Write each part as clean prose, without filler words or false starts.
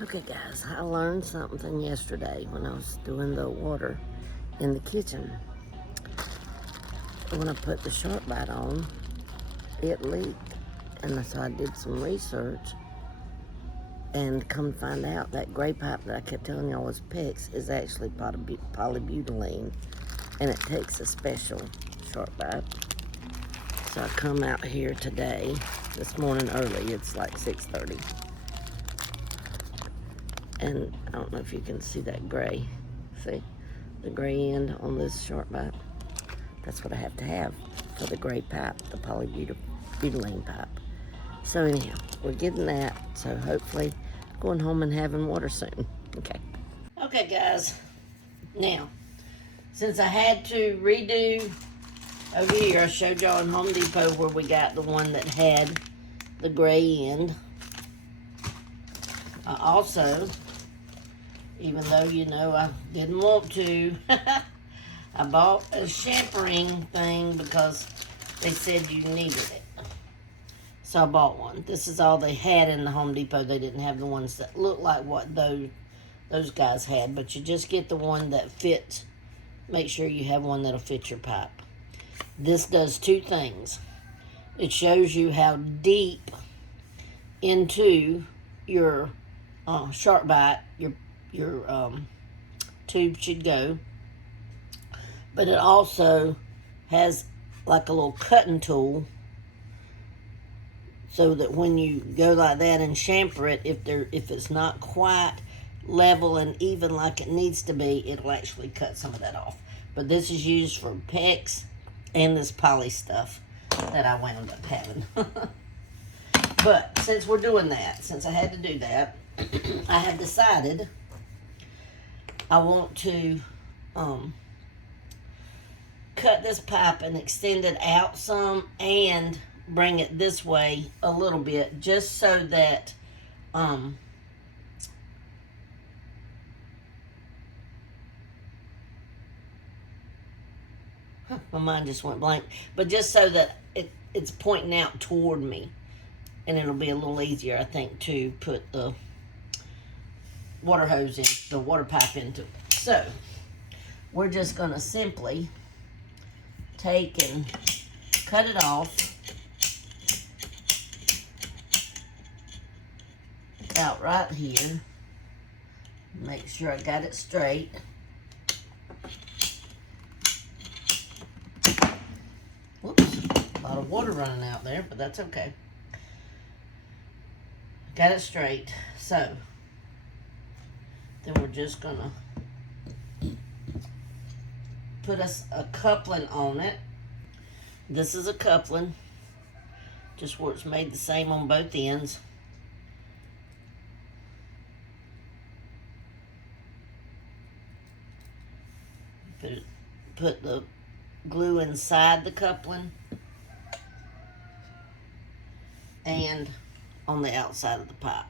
Okay guys, I learned something yesterday when I was doing the water in the kitchen. When I put the shark bite on, it leaked. And so I did some research and come find out that gray pipe that I kept telling y'all was PEX is actually polybutylene, and it takes a special shark bite. So I come out here today, this morning early, it's like 6:30. And I don't know if you can see that gray. See? The gray end on this shark bite. That's what I have to have for the gray pipe, the polybutylene pipe. So anyhow, we're getting that. So hopefully going home and having water soon. Okay. Okay, guys. Now, since I had to redo over here, I showed y'all in Home Depot where we got the one that had the gray end. I also, even though, you know, I didn't want to, I bought a shampering thing because they said you needed it. So I bought one. This is all they had in the Home Depot. They didn't have the ones that look like what those guys had, but you just get the one that fits. Make sure you have one that'll fit your pipe. This does two things. It shows you how deep into your shark bite your tube should go, but it also has like a little cutting tool so that when you go like that and chamfer it, if it's not quite level and even like it needs to be, it'll actually cut some of that off. But this is used for PEX and this poly stuff that I wound up having. But since we're doing that, since I had to do that, I have decided I want to cut this pipe and extend it out some and bring it this way a little bit, just so that my mind just went blank, but just so that it's pointing out toward me, and it'll be a little easier, I think, to put the water hose in, the water pipe into it. So we're just going to simply take and cut it off out right here. Make sure I got it straight. Whoops, a lot of water running out there, but that's okay. Got it straight. So then we're just gonna put us a coupling on it. This is a coupling, just where it's made the same on both ends. Put the glue inside the coupling and on the outside of the pipe.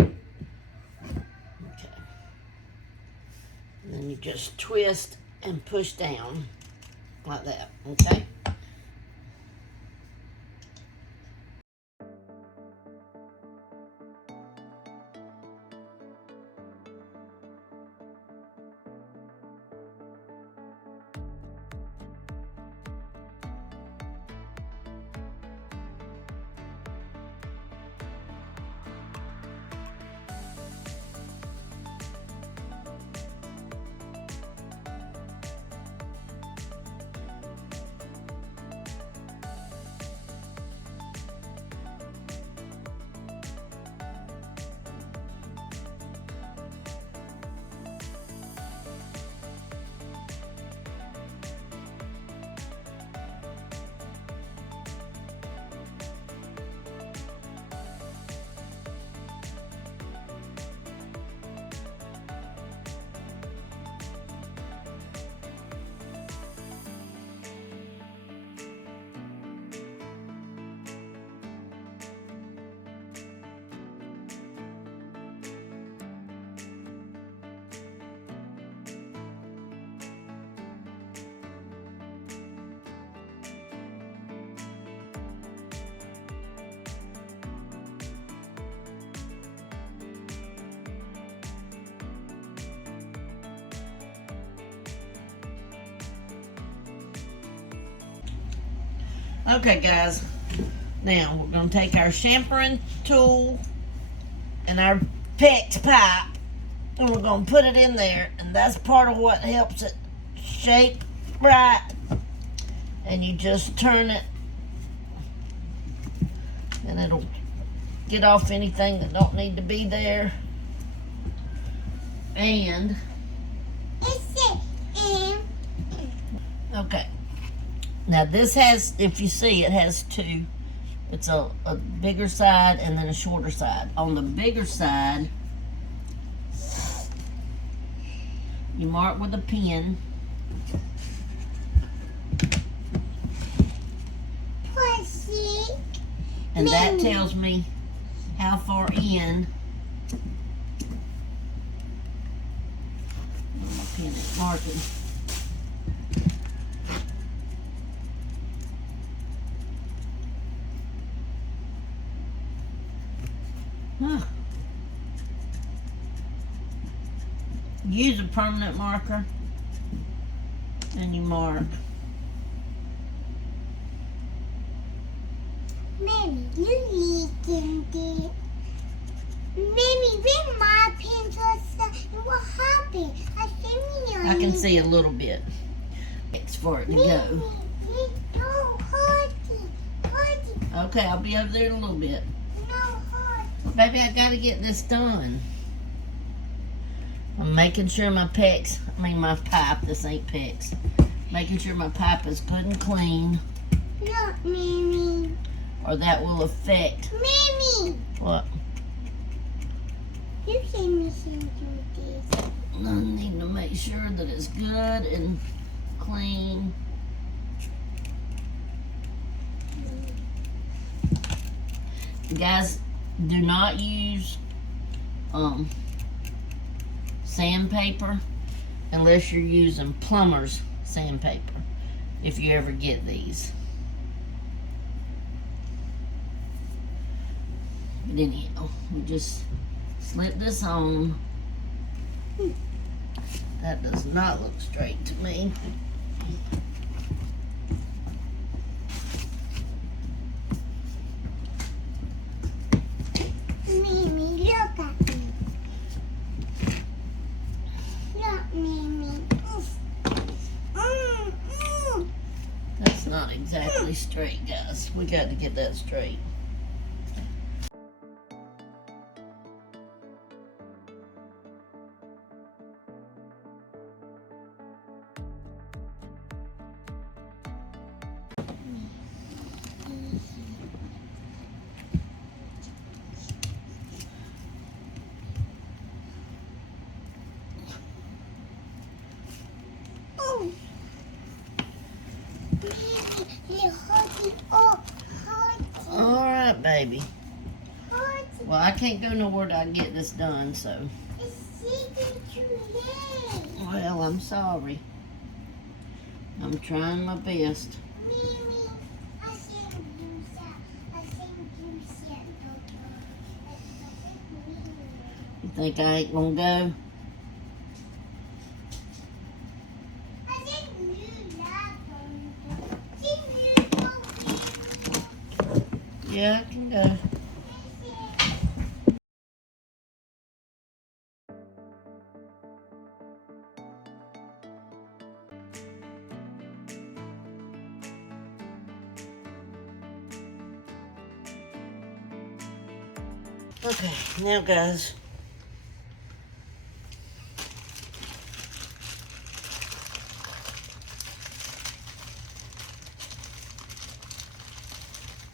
Okay. And then you just twist and push down like that, okay? Okay, guys. Now, we're going to take our chamfering tool and our PEX pipe, and we're going to put it in there, and that's part of what helps it shape right. And you just turn it, and it'll get off anything that don't need to be there. And okay, now this has, if you see, it has two. It's a bigger side and then a shorter side. On the bigger side, you mark with a pen. And that tells me how far in. My pen is marking. Huh. Use a permanent marker and you mark. Mommy, you can do. Mommy, when my pencil, what happened? I can see a little bit. It's for it to go. Okay, I'll be over there in a little bit. Baby, I gotta get this done. I'm making sure my my pipe, this ain't PEX. Making sure my pipe is good and clean. Look, Mommy. Or that will affect. Mommy! What? You can listen to this. I need to make sure that it's good and clean. Guys, do not use sandpaper unless you're using plumber's sandpaper, if you ever get these. But anyhow, we just slip this on. That does not look straight to me. Mimi, look at me. Look, Mimi. That's not exactly straight, guys. We got to get that straight. All right, baby. Well, I can't go nowhere till I get this done, so. It's too late. Well, I'm sorry. I'm trying my best. Mimi, You think I ain't gonna go? Yeah, I can go. Okay, now guys,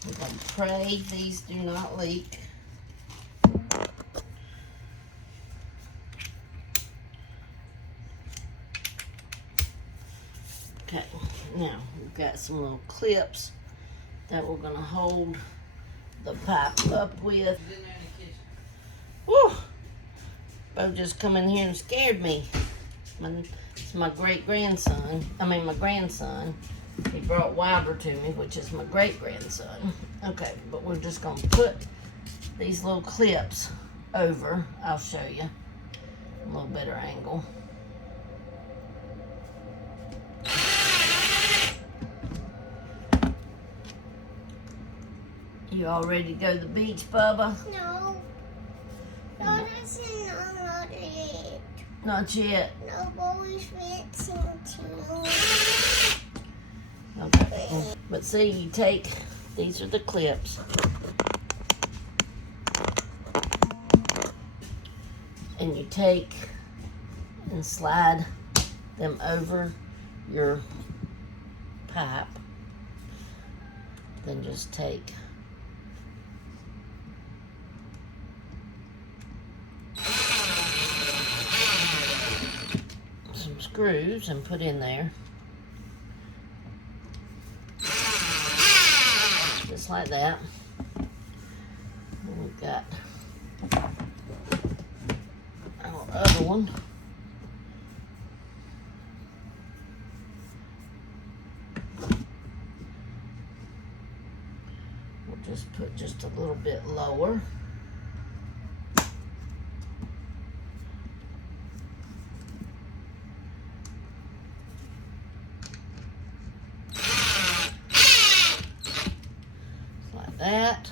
we're going to pray these do not leak. Okay, now we've got some little clips that we're going to hold the pipe up with. Woo! Bo just come in here and scared me. It's my great-grandson. My grandson. He brought Wyber to me, which is my great-grandson. Okay, but we're just going to put these little clips over. I'll show you a little better angle. You all ready to go to the beach, Bubba? No. No, that's not it. Not yet. No, boys rinsing too. Okay. But see, you take, these are the clips. And you take and slide them over your pipe. Then just take some screws and put in there. Just like that. And we've got our other one. We'll just put just a little bit lower. Like that.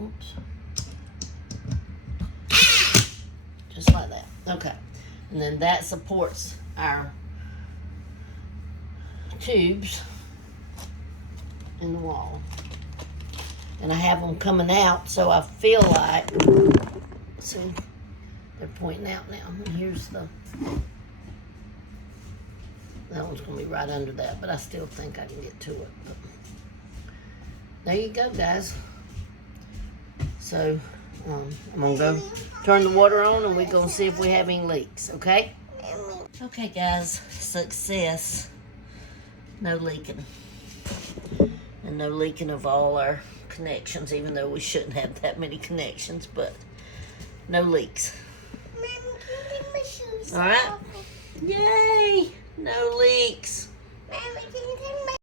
Oops. Just like that. Okay. And then that supports our tubes in the wall. And I have them coming out, so I feel like, see, they're pointing out now. And here's the, that one's going to be right under that, but I still think I can get to it. But there you go, guys. So I'm going to go turn the water on and we're going to see if we have any leaks, okay? Okay, guys, success. No leaking. And no leaking of all our connections, even though we shouldn't have that many connections, but no leaks. Mommy, can you take my shoes All right. off? Yay! No leaks. Mommy, can you take my